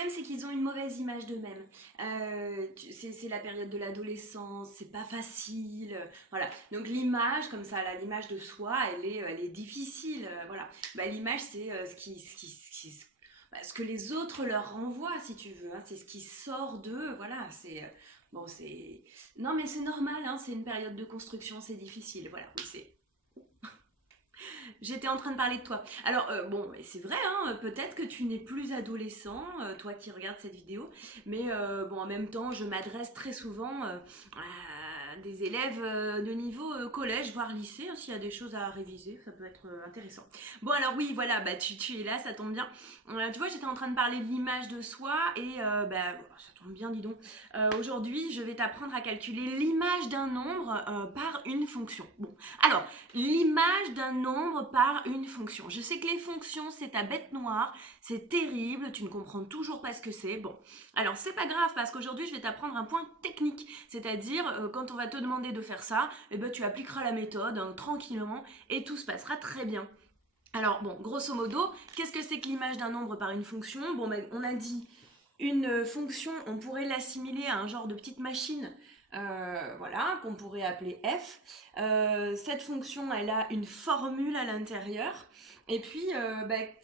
problème, c'est qu'ils ont une mauvaise image d'eux-mêmes. C'est la période de l'adolescence, c'est pas facile. Voilà. Donc l'image, comme ça, là, l'image de soi, elle est difficile. Voilà. Bah, l'image, c'est ce que les autres leur renvoient, si tu veux. Hein. C'est ce qui sort d'eux. Voilà. Bon, c'est. Non, mais c'est normal. Hein. C'est une période de construction, c'est difficile. Voilà. Oui, c'est. J'étais en train de parler de toi. Alors, bon, c'est vrai, hein, peut-être que tu n'es plus adolescent, toi qui regardes cette vidéo, mais bon, en même temps, je m'adresse très souvent à des élèves de niveau collège, voire lycée, hein, s'il y a des choses à réviser, ça peut être intéressant. Bon, alors oui, voilà, bah, tu es là, ça tombe bien. Tu vois, j'étais en train de parler de l'image de soi, et bah, ça tombe bien, dis donc. Aujourd'hui, je vais t'apprendre à calculer l'image d'un nombre par une fonction. Bon, alors, l'image d'un nombre par une fonction. Je sais que les fonctions, c'est ta bête noire, c'est terrible, tu ne comprends toujours pas ce que c'est. Bon, alors c'est pas grave parce qu'aujourd'hui, je vais t'apprendre un point technique, c'est-à-dire quand on va te demander de faire ça, eh ben, tu appliqueras la méthode hein, tranquillement et tout se passera très bien. Alors bon, grosso modo, qu'est-ce que c'est que l'image d'un nombre par une fonction? Bon, ben, on a dit une fonction, on pourrait l'assimiler à un genre de petite machine voilà, qu'on pourrait appeler f. Cette fonction, elle a une formule à l'intérieur. Et puis,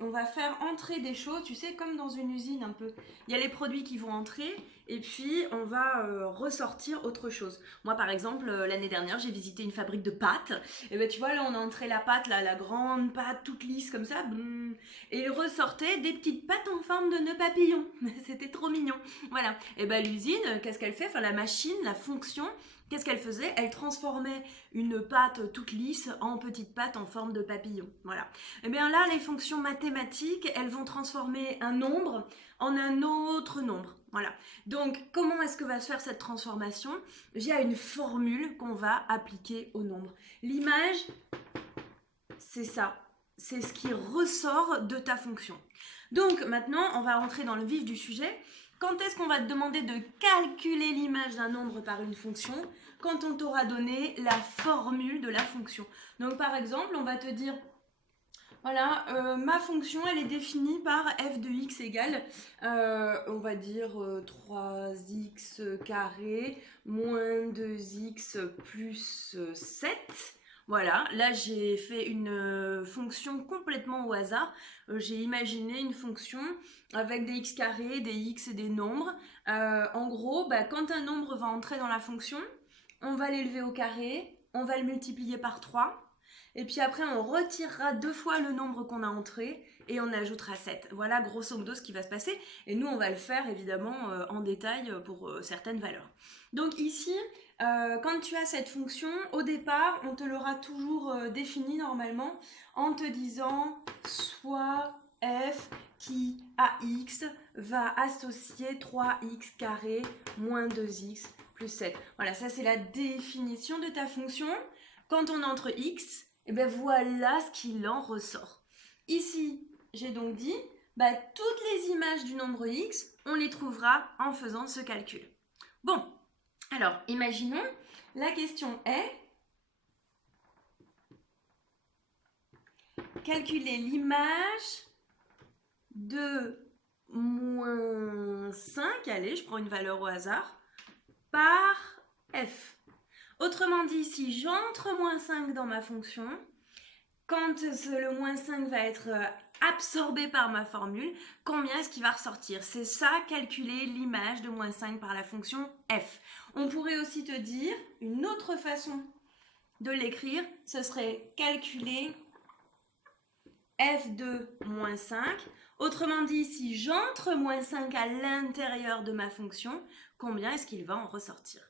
on va faire entrer des choses, tu sais, comme dans une usine un peu. Il y a les produits qui vont entrer et puis on va ressortir autre chose. Moi, par exemple, l'année dernière, j'ai visité une fabrique de pâtes. Et ben, tu vois, là, on a entré la pâte, là, la grande pâte toute lisse comme ça. Et il ressortait des petites pâtes en forme de nœud papillon. C'était trop mignon. Voilà. Et ben, l'usine, qu'est-ce qu'elle fait? Enfin, la machine, la fonction, qu'est-ce qu'elle faisait? Elle transformait une pâte toute lisse en petite pâte en forme de papillon. Voilà. Et bien là, les fonctions mathématiques, elles vont transformer un nombre en un autre nombre. Voilà. Donc, comment est-ce que va se faire cette transformation? Via une formule qu'on va appliquer au nombre. L'image, c'est ça. C'est ce qui ressort de ta fonction. Donc, maintenant, on va rentrer dans le vif du sujet. Quand est-ce qu'on va te demander de calculer l'image d'un nombre par une fonction? Quand on t'aura donné la formule de la fonction. Donc par exemple, on va te dire, voilà, ma fonction, elle est définie par f de x égale, on va dire 3x carré moins 2x plus 7. Voilà, là j'ai fait une fonction complètement au hasard. J'ai imaginé une fonction avec des x carrés, des x et des nombres. En gros, quand un nombre va entrer dans la fonction, on va l'élever au carré, on va le multiplier par 3. Et puis après, on retirera 2 fois le nombre qu'on a entré et on ajoutera 7. Voilà grosso modo ce qui va se passer. Et nous, on va le faire évidemment en détail pour certaines valeurs. Donc ici, quand tu as cette fonction, au départ, on te l'aura toujours définie normalement en te disant soit f qui à x va associer 3x carré moins 2x plus 7. Voilà, ça c'est la définition de ta fonction. Quand on entre x, et bien voilà ce qu'il en ressort. Ici, j'ai donc dit, toutes les images du nombre x, on les trouvera en faisant ce calcul. Bon, alors imaginons, la question est, calculer l'image de moins 5, allez, je prends une valeur au hasard, par f. Autrement dit, si j'entre moins 5 dans ma fonction, quand le moins 5 va être absorbé par ma formule, combien est-ce qu'il va ressortir? C'est ça, calculer l'image de moins 5 par la fonction f. On pourrait aussi te dire, une autre façon de l'écrire, ce serait calculer f de moins 5. Autrement dit, si j'entre moins 5 à l'intérieur de ma fonction, combien est-ce qu'il va en ressortir?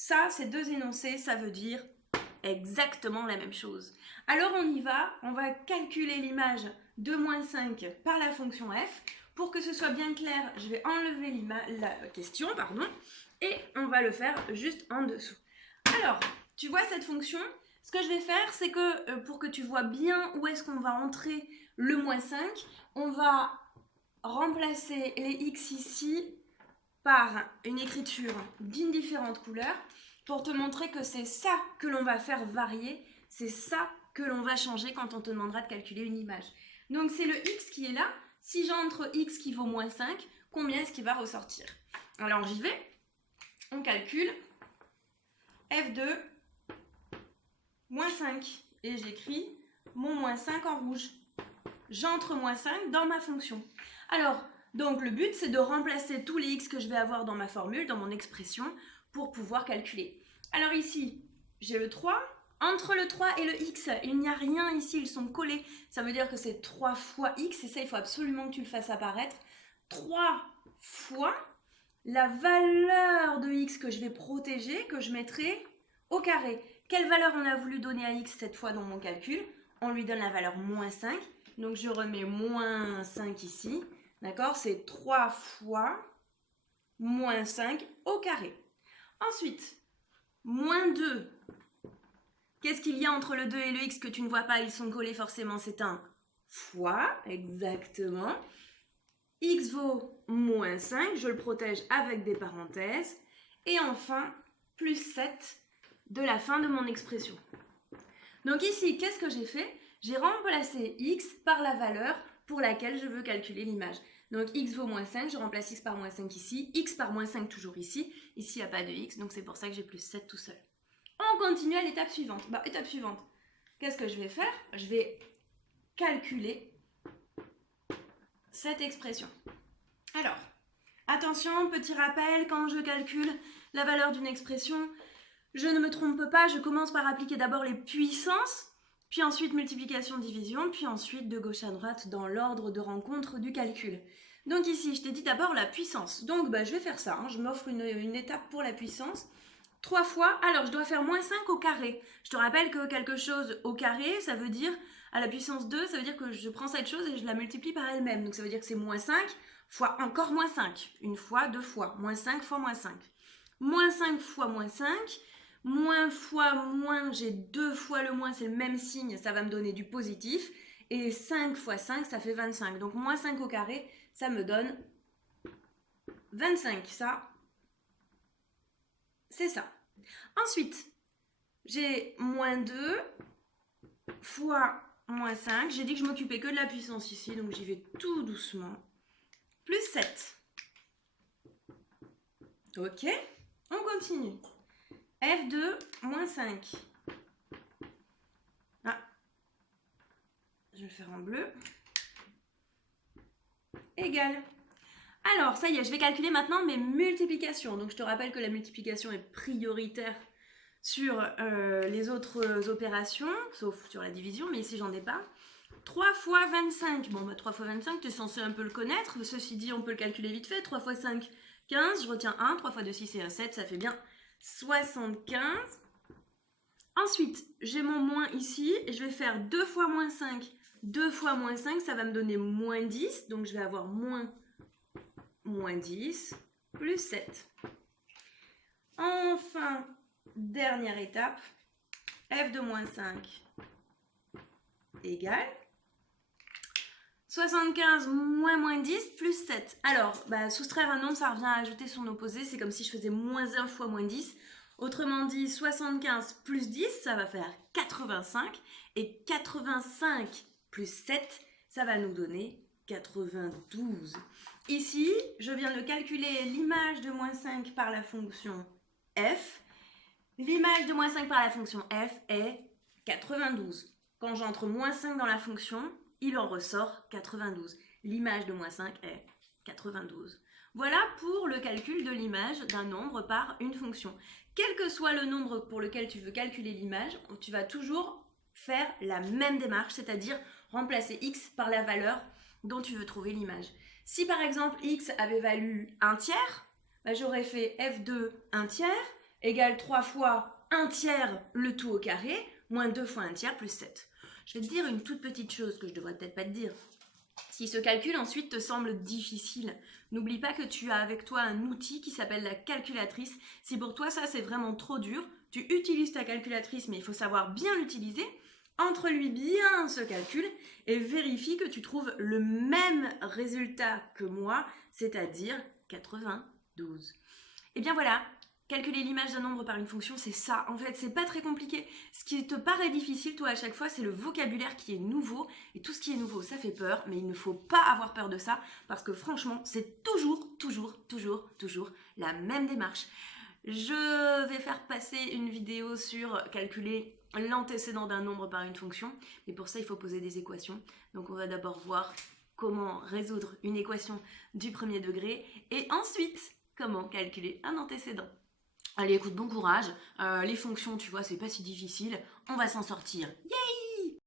Ça, ces deux énoncés, ça veut dire exactement la même chose. Alors on y va, on va calculer l'image de moins 5 par la fonction f. Pour que ce soit bien clair, je vais enlever la question, et on va le faire juste en dessous. Alors, tu vois cette fonction? Ce que je vais faire, c'est que pour que tu vois bien où est-ce qu'on va entrer le moins 5, on va remplacer les x ici par une écriture d'une différente couleur pour te montrer que c'est ça que l'on va faire varier, c'est ça que l'on va changer quand on te demandera de calculer une image. Donc c'est le x qui est là. Si j'entre x qui vaut moins 5, combien est-ce qu'il va ressortir. Alors j'y vais, on calcule f2 moins 5 et j'écris mon moins 5 en rouge. J'entre moins 5 dans ma fonction. Alors, donc le but c'est de remplacer tous les x que je vais avoir dans ma formule, dans mon expression, pour pouvoir calculer. Alors ici, j'ai le 3. Entre le 3 et le x, il n'y a rien ici, ils sont collés. Ça veut dire que c'est 3 fois x, et ça, il faut absolument que tu le fasses apparaître. 3 fois la valeur de x que je vais protéger, que je mettrai au carré. Quelle valeur on a voulu donner à x cette fois dans mon calcul? On lui donne la valeur moins 5. Donc je remets moins 5 ici. D'accord? C'est 3 fois moins 5 au carré. Ensuite, moins 2. Qu'est-ce qu'il y a entre le 2 et le x que tu ne vois pas? Ils sont collés forcément, c'est un fois, exactement. X vaut moins 5, je le protège avec des parenthèses. Et enfin, plus 7 de la fin de mon expression. Donc ici, qu'est-ce que j'ai fait? J'ai remplacé x par la valeur pour laquelle je veux calculer l'image. Donc x vaut moins 5, je remplace x par moins 5 ici, x par moins 5 toujours ici. Ici, il n'y a pas de x, donc c'est pour ça que j'ai plus 7 tout seul. On continue à l'étape suivante. Étape suivante, qu'est-ce que je vais faire? Je vais calculer cette expression. Alors, attention, petit rappel, quand je calcule la valeur d'une expression, je ne me trompe pas, je commence par appliquer d'abord les puissances, puis ensuite multiplication, division, puis ensuite de gauche à droite dans l'ordre de rencontre du calcul. Donc ici, je t'ai dit d'abord la puissance. Donc je vais faire ça, hein. Je m'offre une étape pour la puissance. 3 fois, alors je dois faire moins 5 au carré. Je te rappelle que quelque chose au carré, ça veut dire, à la puissance 2, ça veut dire que je prends cette chose et je la multiplie par elle-même. Donc ça veut dire que c'est moins 5 fois encore moins 5. Une fois, deux fois. Moins 5 fois moins 5. Moins 5 fois moins 5. Moins fois moins, j'ai 2 fois le moins, c'est le même signe, ça va me donner du positif. Et 5 fois 5, ça fait 25. Donc moins 5 au carré, ça me donne 25. Ça, c'est ça. Ensuite, j'ai moins 2 fois moins 5. J'ai dit que je m'occupais que de la puissance ici, donc j'y vais tout doucement. Plus 7. Ok, on continue. F2 moins 5. Ah, je vais le faire en bleu. Égal. Alors, ça y est, je vais calculer maintenant mes multiplications. Donc, je te rappelle que la multiplication est prioritaire sur les autres opérations, sauf sur la division, mais ici, j'en ai pas. 3 fois 25. Bon, 3 fois 25, tu es censé un peu le connaître. Ceci dit, on peut le calculer vite fait. 3 fois 5, 15. Je retiens 1. 3 fois 2, 6 et 1, 7. Ça fait bien 75. Ensuite, j'ai mon moins ici. Et je vais faire 2 fois moins 5. 2 fois moins 5, ça va me donner moins 10. Donc, je vais avoir moins 10 plus 7. Enfin, dernière étape. F de moins 5 égale 75 moins 10 plus 7. Alors, soustraire un nombre, ça revient à ajouter son opposé. C'est comme si je faisais moins 1 fois moins 10. Autrement dit, 75 plus 10, ça va faire 85. Et 85 plus 7, ça va nous donner 92. Ici, je viens de calculer l'image de moins 5 par la fonction f. L'image de moins 5 par la fonction f est 92. Quand j'entre moins 5 dans la fonction, il en ressort 92. L'image de moins 5 est 92. Voilà pour le calcul de l'image d'un nombre par une fonction. Quel que soit le nombre pour lequel tu veux calculer l'image, tu vas toujours faire la même démarche, c'est-à-dire remplacer x par la valeur dont tu veux trouver l'image. Si par exemple x avait valu 1 tiers, j'aurais fait f2 1 tiers égale 3 fois 1 tiers le tout au carré, moins 2 fois 1 tiers plus 7. Je vais te dire une toute petite chose que je devrais peut-être pas te dire. Si ce calcul ensuite te semble difficile, n'oublie pas que tu as avec toi un outil qui s'appelle la calculatrice. Si pour toi ça c'est vraiment trop dur, tu utilises ta calculatrice mais il faut savoir bien l'utiliser. Entre-lui bien ce calcul et vérifie que tu trouves le même résultat que moi, c'est-à-dire 92. Et bien voilà, calculer l'image d'un nombre par une fonction, c'est ça. En fait, c'est pas très compliqué. Ce qui te paraît difficile, toi, à chaque fois, c'est le vocabulaire qui est nouveau. Et tout ce qui est nouveau, ça fait peur. Mais il ne faut pas avoir peur de ça. Parce que franchement, c'est toujours la même démarche. Je vais faire passer une vidéo sur calculer l'antécédent d'un nombre par une fonction. Mais pour ça, il faut poser des équations. Donc, on va d'abord voir comment résoudre une équation du premier degré. Et ensuite, comment calculer un antécédent. Allez, écoute, bon courage. Les fonctions, tu vois, c'est pas si difficile. On va s'en sortir. Yay!